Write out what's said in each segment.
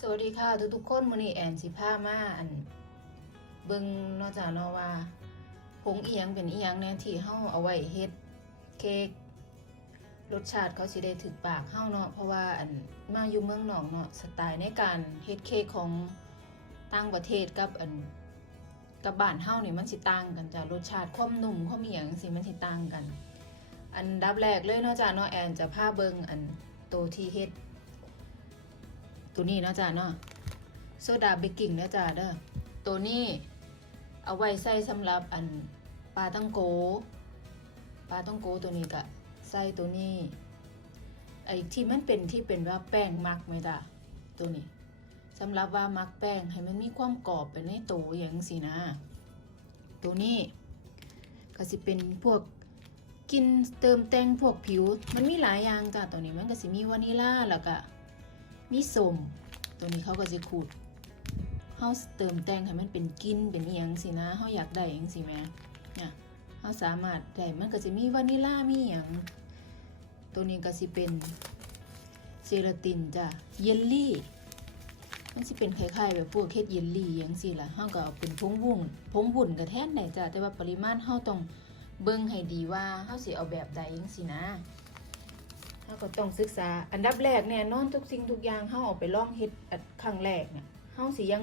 สวัสดีค่ะ ทุกๆคนมือนี้แอนสิพามาอันเบิงนอกจากนาะว่าผงเอียงเป็นเอียงแน่ที่เฮาเอาไว้เฮ็ดเค้กรสชาติเขาสิได้ถึกปากเฮาเนาะเพราะว่าอันมาอยู่เมืองนอกเนาะสไตล์ในการเฮ็ดเค้กของต่างประเทศกับอันกับบ้านเฮานี่มันสิต่างกันจ้ะรสชาติความนุ่มความอียงสิมันสิต่างกัน อันดับแรกเลยนาะจ้ะเนาแอนจะพาเบิงอันโตที่เฮ็ด ตัวนี้เนาะจ้ะเนาะโซดาเบกกิ้งเนาะจ้ะเด้อตัวนี้เอาไว้ใส่สำหรับอันปลาตังโกปลาตังโกตัวนี้กะใส่ตัวนี้ไอ้ที่มันเป็นที่เป็นว่าแป้งมักไหมจ้ะตัวนี้สำหรับว่ามักแป้งให้มันมีความกรอบเป็นในตัวอย่างสินะ ตัวนี้ก็สิเป็นพวกกินเติมแต่งพวกผิว มันมีหลายอย่างจ้ะตัวนี้มันก็สิมีวานิลลาแล้วก็ มีสมตัวนี้เขาก็จะขูดเฮาเติมแต่งให้มันเป็นกินเป็นเอียงสินะเฮาอยากได้เองสิแม่เนี่ยเฮาสามารถได้มันก็จะมีวานิลลามีหยังตัวนี้ก็สิเป็นเซราตินจ้ะเยลลี่มันสิเป็นคล้ายๆแบบพวกเฮ็ดเยลลี่หยังสิล่ะเฮาก็เอาเป็นผงวุ้นผงวุ้นก็แท่นได้จ้ะแต่ว่าปริมาณเฮาต้องเบิ่งให้ดีว่าเฮาสิเอาแบบใดจังสินะ เราก็ต้องศึกษา อันดับแรกเนี่ยนอนทุกสิ่งทุกอย่างเฮาเอาไปลองเฮ็ดอันครั้งแรกเนี่ยเฮาสิยัง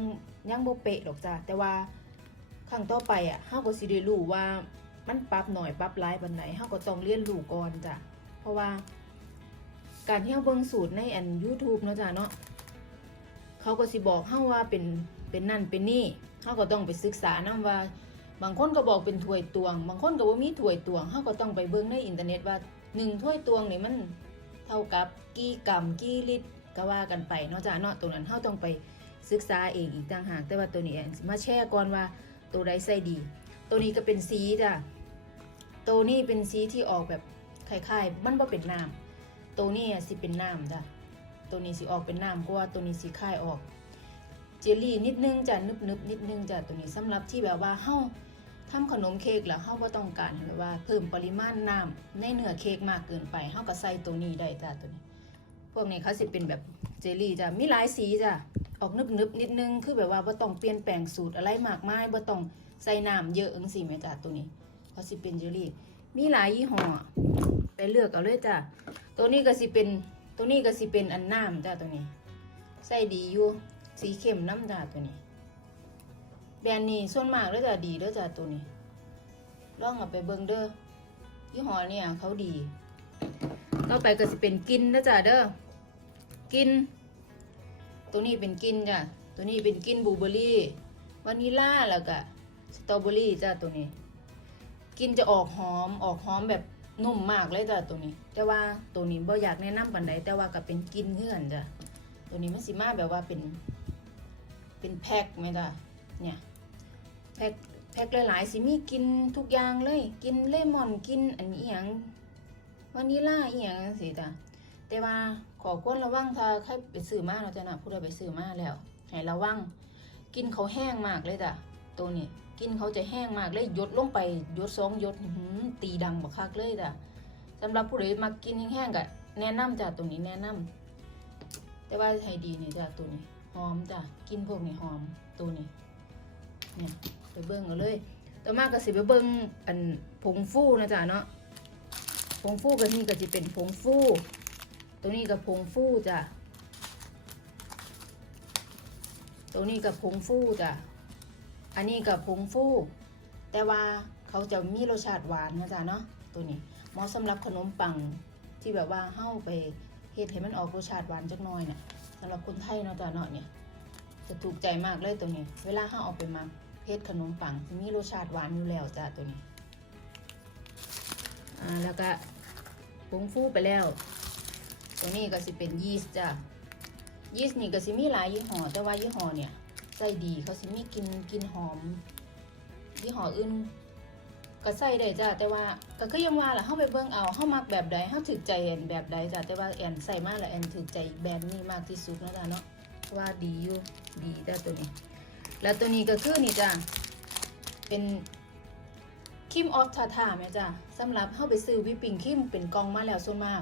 ยังบ่เปะหรอกจ้ะแต่ว่าครั้งต่อไปอะเฮาก็สิได้รู้ว่ามันปรับหน่อยปรับหลายปานไหนเฮาก็ต้องเรียนรู้ก่อนจ้ะเพราะว่า การที่เฮาเบิ่งสูตรในอัน YouTube เนาะจ้ะเนาะเขาก็สิบอกเฮาว่าเป็นเป็นนั่นเป็นนี่เฮาก็ต้องไปศึกษานํว่า บางคนก็บอกเป็นถ้วยตวง บางคนก็บ่ามีถ้วยตวงเฮาก็ต้องไปเบิ่งในอินเทอร์เน็ตว่าหนึ่งถ้วยตวงนี่มัน เท่ากับกี่กรัมกี่ลิตรก็ว่ากันไปเนาะจ้ะเนาะตรงนั้นเฮาต้องไปศึกษาเองอีกต่างหากแต่ว่าตัวนี้มาแชร์ก่อนว่าตัวใดใส่ดี ตัวนี้ก็เป็นสีจ้ะตัวนี้เป็นสีที่ออกแบบคล้ายๆมันบ่เป็นน้ำตัวนี้สิเป็นน้ำจ้ะตัวนี้สิออกเป็นน้ำกว่าตัวนี้สิคายออก เจลลี่นิดนึงจ้ะนึบๆนิดนึงจ้ะตัวนี้สำหรับที่แบบว่าเฮา ทำขนมเค้กแล้วเฮาบ่ต้องการแบบว่าเพิ่มปริมาณน้ำในเนื้อเค้กมากเกินไปเฮาก็ใส่ตัวนี้ได้จ้ะตัวนี้ พวกนี้เขาสิเป็นแบบเจลลี่จ้ะมีหลายสีจ้ะออกนึบๆนิดนึงคือแบบว่าบ่ต้องเปลี่ยนแปลงสูตรอะไรมากมายบ่ต้องใส่น้ำเยอะจังซี่แม่จ้ะตัวนี้เขาสิเป็นเจลลี่ มีหลายยี่ห้อไปเลือกเอาเลยจ้ะตัวนี้ก็สิเป็นตัวนี้ก็สิเป็นอันน้ำจ้ะตัวนี้ใส่ดีอยู่สีเข้มน้ำจ้ะตัวนี้ แบรนด์นี้ส่วนมากแล้วจะดีแล้วจะตัวนี้ลองเอาไปเบิ่งเด้อยี่ห้อเนี่ยเขาดี ต่อไปก็สิเป็นกินนะจ้ะเด้อ กิน ตัวนี้เป็นกินจ้ะ ตัวนี้เป็นกินบลูเบอรี่วานิลลาแล้วก็สตรอเบอรี่จ้ะตัวนี้ กินจะออกหอมออกหอมแบบนุ่มมากเลยจ้ะตัวนี้ แต่ว่าตัวนี้บ่อยากแนะนำปานใดแต่ว่าก็เป็นกินเพื่อนจ้ะ ตัวนี้มันสิมาแบบว่าเป็น เป็นแพ็คไหมจ้ะเนี่ย แพ็คแพ็คหลายๆสิมีกินทุกอย่างเลย กินเลมอนกินอันนี้อย่างวานิลลาอีหย่างสิจ้ะแต่ว่าขอควรระวังถ้าใครไปซื้อมาเราจะนะผู้ใดไปซื้อมาแล้วให้ระวัง กินเขาแห้งมากเลยจ้ะตัวนี้กินเขาจะแห้งมากเลยยดลงไปยดสองยดตีดังบักคักเลยจ้ะสำหรับผู้ใดมากินแห้งๆก็แนะนำจ้ะตัวนี้แนะนำแต่ว่าให้ดีนี่จ้ะตัวนี้หอมจ้ะกินพวกนี้หอมตัวนี้เนี่ย ไปเบิ่งเอาเลย ต่อมาก็สิไปเบิ่งอันผงฟูนะจ๊ะเนาะผงฟูก็นี่ก็จะเป็นผงฟูตัวนี้กับผงฟูจ้ะตัวนี้กับผงฟูจ้ะอันนี้กับผงฟูแต่ว่าเขาจะมีรสชาติหวานนะจ๊ะเนาะตัวนี้เหมาะสำหรับขนมปังที่แบบว่าเฮ้าไปเฮ็ดให้มันออกรสชาติหวานจักหน่อยน่ะสำหรับคนไทยเนาะจ๊ะเนาะเนี่ยจะถูกใจมากเลยตัวนี้ เวลาเฮ้าเอาไปมา เฮ็ดขนมปังมีรสชาติหวานอยู่แล้วจ้ะตัวนี้อ่าแล้วก็ผงฟูไปแล้ว ตัวนี้ก็สิเป็นยีสต์จ้ะยีสต์นี่ก็สิมีหลายยี่ห้อแต่ว่ายี่ห้อเนี่ยใส่ดีเขาสิมีกลินกินหอม ยี่ห้ออื่นก็ใส่ได้จ้ะแต่ว่าก็คือยังว่าแหละเฮาไปเบิ่งเอาเฮามักแบบใดเฮาถึกใจแอนแบบใดจ้ะแต่ว่าแอนใส่มากแล้วแอนถึกใจแบรนด์นี้มากที่สุดนะจ๊ะเนาะว่าดีอยู่ดีแต่ตัวนี้ แล้วตัวนี้ก็คือนี่จ้ะเป็นครีมออฟทาทาไหมจ้ะสำหรับเข้าไปซื้อวิปปิ้งครีมเป็นกองมาแล้วส่วนมาก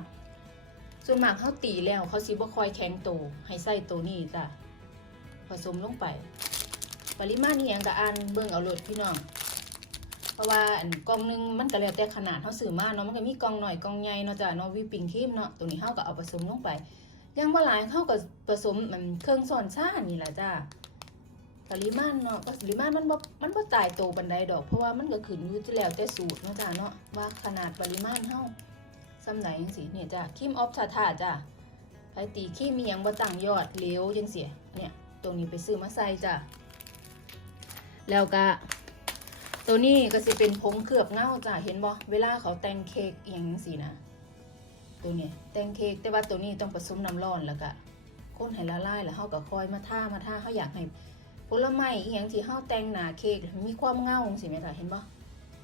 ส่วนมากเข้าตีแล้วเขาสิบ่คอยแข็งโตให้ใส่ตัวนี้จ้ะผสมลงไป ปริมาณนี่ยังก็อ่านเบิ่งเอาโลดพี่น้อง เพราะว่าอันกล่องหนึงมันก็แล้วแต่ขนาดเฮาซื้อมาเนาะมันก็มีกล่องหน่อยกล่องใหญ่เนาะจ้ะเนาะวิปปิ้งครีมเนาะตัวนี้เฮาก็เอาผสมลงไปยังบ่หลายเฮาก็ผสมมันเครื่องซ้อนซ่านี่แหละจ้า ปริมาณเนาะปริมาณมันบ่มันบ่ตายโตปานใดดอก เพราะว่ามันก็ขึ้นอยู่ที่แล้วแต่สูตรเนาะจ้าเนาะว่าขนาดปริมาณเฮาซำไหนจังซี่เนี่ยจ้ะครีมออฟทาทาจ้ะไผตีครีมมีหยังบ่ตั้งยอดเหลวจังซี่เนี่ยตรงนี้ไปซื้อมาใส่จ้ะแล้วก็ตัวนี้ก็สิเป็นผงเคลือบเงาจ้ะเห็นบ่เวลาเขาแต่งเค้กอหย่างสินะตัวนี้แต่งเค้กแต่ว่าตัวนี้ต้องผสมน้ำร้อนแล้วก็คนให้ละลายแล้วเฮาก็คอยมาท่ามาท่าเฮาอยากให้ ผลไม้อีหยังที่เฮาแต่งหน้าเค้กมีความเงาสิแม่จ้ะเห็นบ่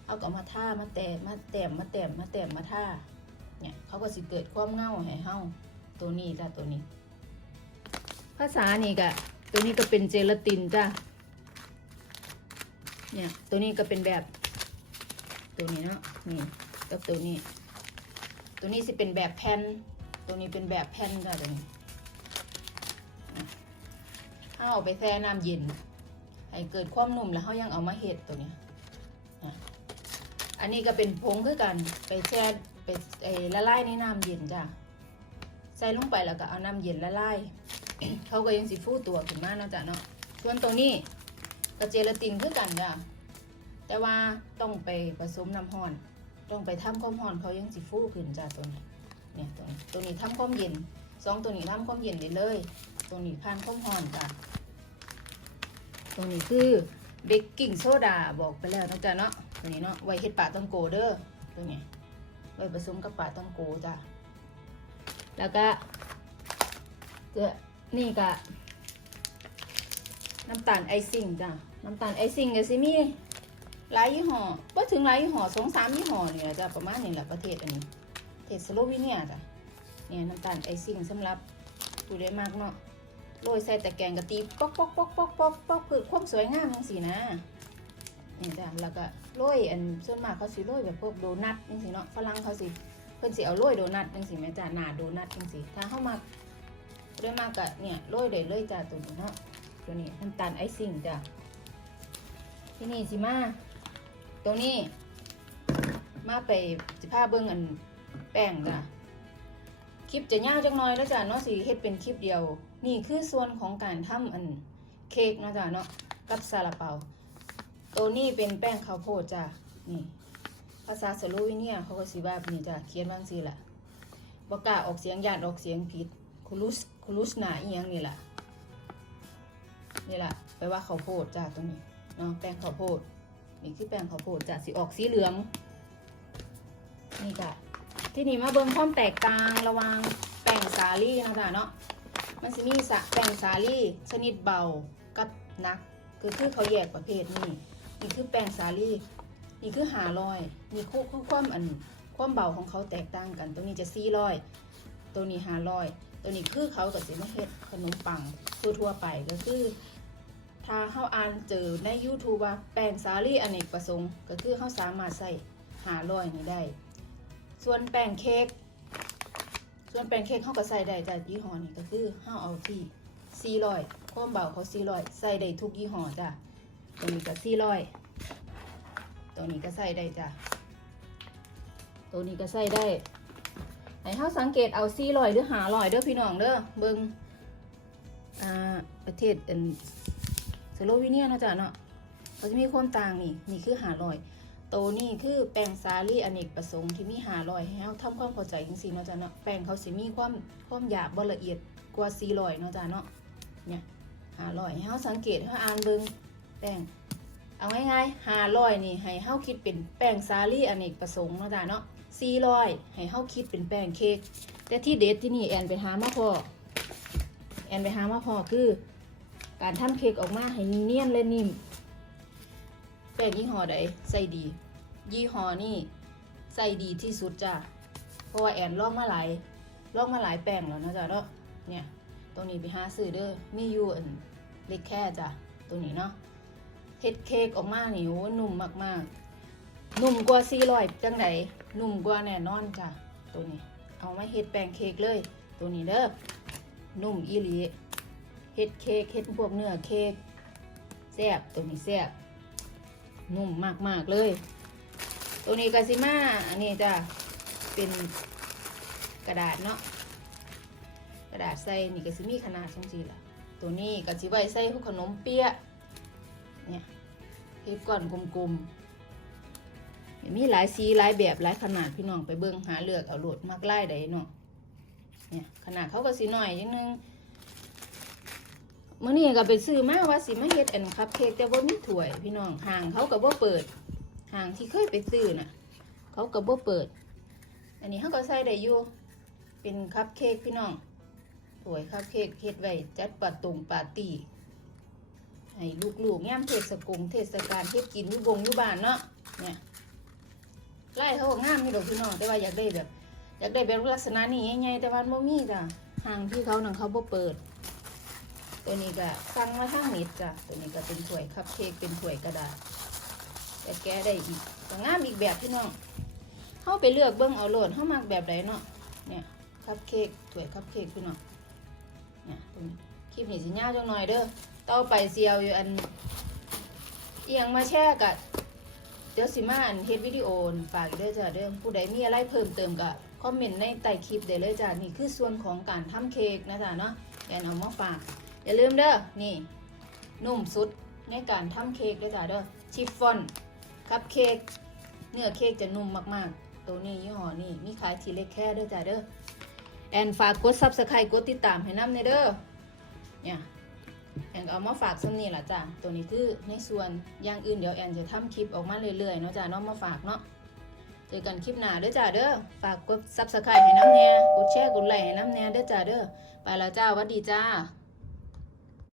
เฮาก็มาท่ามาแต้มมาแต้มมาแต้มมาแต้มมาท่าเนี่ยเขาก็สิเกิดความเงาให้เฮาตัวนี้จ้ะตัวนี้ ภาษานี่ก็ตัวนี้ก็เป็นเจลาตินจ้ะเนี่ยตัวนี้ก็เป็นแบบ ตัวนี้เนาะนี่กับตัวนี้ ตัวนี้สิเป็นแบบแผ่นตัวนี้เป็นแบบแผ่นจ้ะตัวนี้ ถ้าเอาไปแช่น้ำเย็น ให้เกิดความนุ่มแล้วเขายังเอามาเห็ดตัวนี้อะอันนี้ก็เป็นผงคือกันไปแช่ไปไละลายในน้ำเย็นจ้ะใส่ลงไปแล้วก็เอาน้ำเย็นละลายเขาก็ยังสิฟูตัวขึ้นมาเนาะจ้ะเนาะส่วนตรงนี้กระเจลาตินคือกันจ้ะแต่ว่าต้องไปผสมน้ำห้อน ต้องไปทำความร้อนเขายังสิฟูขึ้นจ้ะตัวนี้เนี่ยตัวนี้ตัวนี้ทำความเย็น สองตัวนี้ทำความเย็นได้เลย ตัวนี้ผ่านความร้อนจ้ะตัวนี้คือเบกกิ้งโซดาบอกไปแล้วนะจ๊ะเนาะตัวนี้เนาะไว้เฮ็ดปลาต้องโกเด้อตัวนี้ไว้ผสมกับปลาต้องโกจ้ะแล้วก็เกลือนี่ก็น้ำตาลไอซิ่งจ้ะน้ำตาลไอซิ่งก็สิมีหลายยี่ห้อบ่ถึงหลายยี่ห้อสองสามยี่ห้อนี่แหละจ้ะประมาณนี้แหละประเทศอันนี้ประเทศสโลวีเนียจ้ะ เนี่ยน้ำตาลไอซิ่งสำหรับผู้ได้มากเนาะโรยใส่แต่แกงกะตีป๊อกป๊อกป๊อกป๊อกป๊อกป๊อกเพื่อความสวยงามจังซี่นะนี่จ้ะแล้วก็โรยอันส่วนมากเขาสิโรยแบบพวกโดนัทจังซี่เนาะฝรั่งเขาสิเพิ่นสิเอาโรยโดนัทจังซี่แม่จ้ะหน้าโดนัทจังซี่ถ้าเฮามักได้มากก็เนี่ยโรยได้เลยจ้ะตัวนี้เนาะตัวนี้น้ำตาลไอซิ่งจ้ะที่นี่สิมาตัวนี้มาไปสิพาเบิ่งอันแป้งจ้ะ คลิปจะยาวจังน้อยแล้วจ้ะเนาะสิเฮ็ดเป็นคลิปเดียว นี่คือส่วนของการทำอันเค้กเนาะจ้ะเนาะกับซาลาเปาตัวนี้เป็นแป้งข้าวโพดจ้ะนี่ ภาษาสโลวีเนียเขาก็สิว่าแบบนี้จ้ะเขียนว่างซีล่ะบ่กล้าออกเสียงยานออกเสียงผิดคุลุสคุลุสนาเอียงนี่ล่ะนี่แหละแปลว่าข้าวโพดจ้าตรงนี้เนาะแป้งข้าวโพดนี่คือแป้งข้าวโพดจ้าสีออกสีเหลืองนี่จ้ะ ที่นี่มาเบิ่งความแตกต่างระหว่างแป้งสาลี่นะจ้ะเนาะมันจะมีสะแป้งสาลี่ชนิดเบากับหนักคือคือเขาแยกประเภทนี่นี่คือแป้งสาลี่นี่คือหาลอยนี่คู่คู่ความอันความเบาของเขาแตกต่างกัน ตัวนี้จะซี่ลอย ตัวนี้หาลอย ตัวนี้คือเขากับสิมาเฮ็ดขนมปังทั่วๆไปก็คือถ้าเข้าอ่านเจอใน YouTube ว่าแป้งสาลี่อเนกประสงค์ ก็คือเขาสามารถใส่หาร้อยนี้ได้ ส่วนแป้งเค้กส่วนแป้งเค้กเขาก็ใส่ได้จากยี่ห้อนี้ก็คือเขาเอาที่สี่ร้อยความเบาเขาสี่ร้อยใส่ได้ทุกยี่ห้อจ้ะตัวนี้ก็สี่ร้อยตัวนี้ก็ใส่ได้จ้ะตัวนี้ก็ใส่ได้ให้เขาสังเกตเอาสี่ร้อยหรือหาร้อยเด้อพี่น้องเด้อเบิ่งอ่าประเทศอันสโลวีเนียนะจ๊ะเนาะเขาจะมีความต่างนี่นี่คือหาลอย โตนี่คือแป้งสาลี่อเนกประสงค์ที่มีหาลอยให้เราทำความเข้าใจจริงๆเนาะจ๊ะเนาะแป้งเขาสิมีความความหยาบบ่ละเอียดกว่าซีลอยเนาะจ๊ะเนาะเนี่ยหาลอยให้เราสังเกตให้เราอ่านเบิงแป้งเอาง่ายๆหาลอยนี่ให้เฮาคิดเป็นแป้งสาลี่อเนกประสงค์เนาะจ๊ะเนาะซีลอยให้เฮาคิดเป็นแป้งเค้กแต่ที่เด็ดที่นี่แอนไปหามาพอแอนไปหามาพอคือ การทำเค้กออกมาให้เนียนและนิ่ม แป้งยี่ห้อใดใส่ดี ยี่ห้อนี่ใส่ดีที่สุดจ้ะเพราะว่าแอนลอกมาหลายลอกมาหลายแป้งแล้วนะจ๊ะเนาะเนี่ยตัวนี้ไปหาซื้อเด้อมีอยู่อันเล็กแค่จ้ะตัวนี้เนาะเฮ็ดเค้กออกมานี่โอ้นุ่มมากๆ นุ่มกว่าซีรอยจังไดนุ่มกว่าแน่นอนจ้ะตัวนี้ เอามาเฮ็ดแป้งเค้กเลย ตัวนี้เด้อนุ่มอีหลีเฮ็ดเค้กเฮ็ดพวกเนื้อเค้กแซ่บตัวนี้แซ่บ นุ่มมาก ๆ เลย ตัวนี้กาซิมาอันนี้จะเป็นกระดาษเนาะกระดาษใส่นี่ก็สิมีขนาดสองสีละตัวนี้ก็สิไว้ใส่พวกขนมเปี๊ยะเนี่ยเฮ็ดก้อนกลมๆมีหลายสีหลายแบบหลายขนาดพี่น้องไปเบิ่งหาเลือกเอาโหลดมากไล่ใดเนาะเนี่ยขนาดเขาก็สีหน่อยนิดนึง มื่อนี้ก็ไปซื้อมาว่าสิมาเฮ็ดอันคัพเค้กแต่ว่ามีถ้วย พี่น้องห่างเขาก็บ่เปิดห่างที่เคยไปซื้อน่ะ เขาก็บ่เปิด อันนี้เขาก็ใส่ได้อยู่เป็นคัพเค้กพี่น้องถ้วยคัพเค้กเฮ็ดไว้จัดปาตรงปาร์ตี้ให้ลูกๆย่ามเทศกงเทศกาลเฮ็ดกินอยู่บงอยู่บานเนาะเนี่ยไล่เขาก็งามอยู่ดอกพี่น้องแต่ว่าอยากได้แบบ อยากได้แบบลักษณะนี้ใหญ่ๆแต่ว่าบ่มีจ้ะห่างที่เขานั่งเขาบ่เปิด ตัวนี้ก็สั่งมาทางเน็ตจ้ะตัวนี้ก็เป็นถ้วยคัพเค้กเป็นถ้วยกระดาษแต่แกได้อีกก็งามอีกแบบพี่น้องเข้าไปเลือกเบิ่งเอาโลดเข้ามักแบบใดเนาะเนี่ยคัพเค้กถ้วยคัพเค้กพี่น้องเนี่ยตรงนี้คลิปนี้สิยาวจังหน่อยเด้อต่อไปเสียวอยู่อันเอียงมาแช่กับเดี๋ยวสิมาอันเฮ็ดวิดีโอฝากเด้อจ้ะเด้อผู้ใดมีอะไรเพิ่มเติมก็คอมเมนต์ในใต้คลิปได้เลยจ้ะนี่คือส่วนของการทำเค้กนะจ๊ะเนาะอย่าเอามาฝาก อย่าลืมเด้อ นี่ นุ่มสุดในการทำเค้กเด้อจ้ะเด้อ ชิฟฟ่อน คัพเค้ก เนื้อเค้กจะนุ่มมากๆ ตัวนี้ยี่ห้อนี่ มีขายทีเล็กแค่เด้อจ้ะเด้อ แอนฝากกด Subscribe กดติดตามให้น้ำในเด้อ เนี่ยแอนเอามาฝากสำนี่ล่ะจ้ะ ตัวนี้คือในส่วนอย่างอื่นเดี๋ยวแอนจะทำคลิปออกมาเรื่อยๆเนาะจ้ะเนาะมาฝากเนาะ เจอกันคลิปหน้าเด้อจ้าเด้อ ฝากกดซับสไครต์ให้น้ำแน่กดแชร์กดไลค์ให้น้ำแน่เด้อจ้าเด้อ ไปแล้วจ้าวัดดีจ้า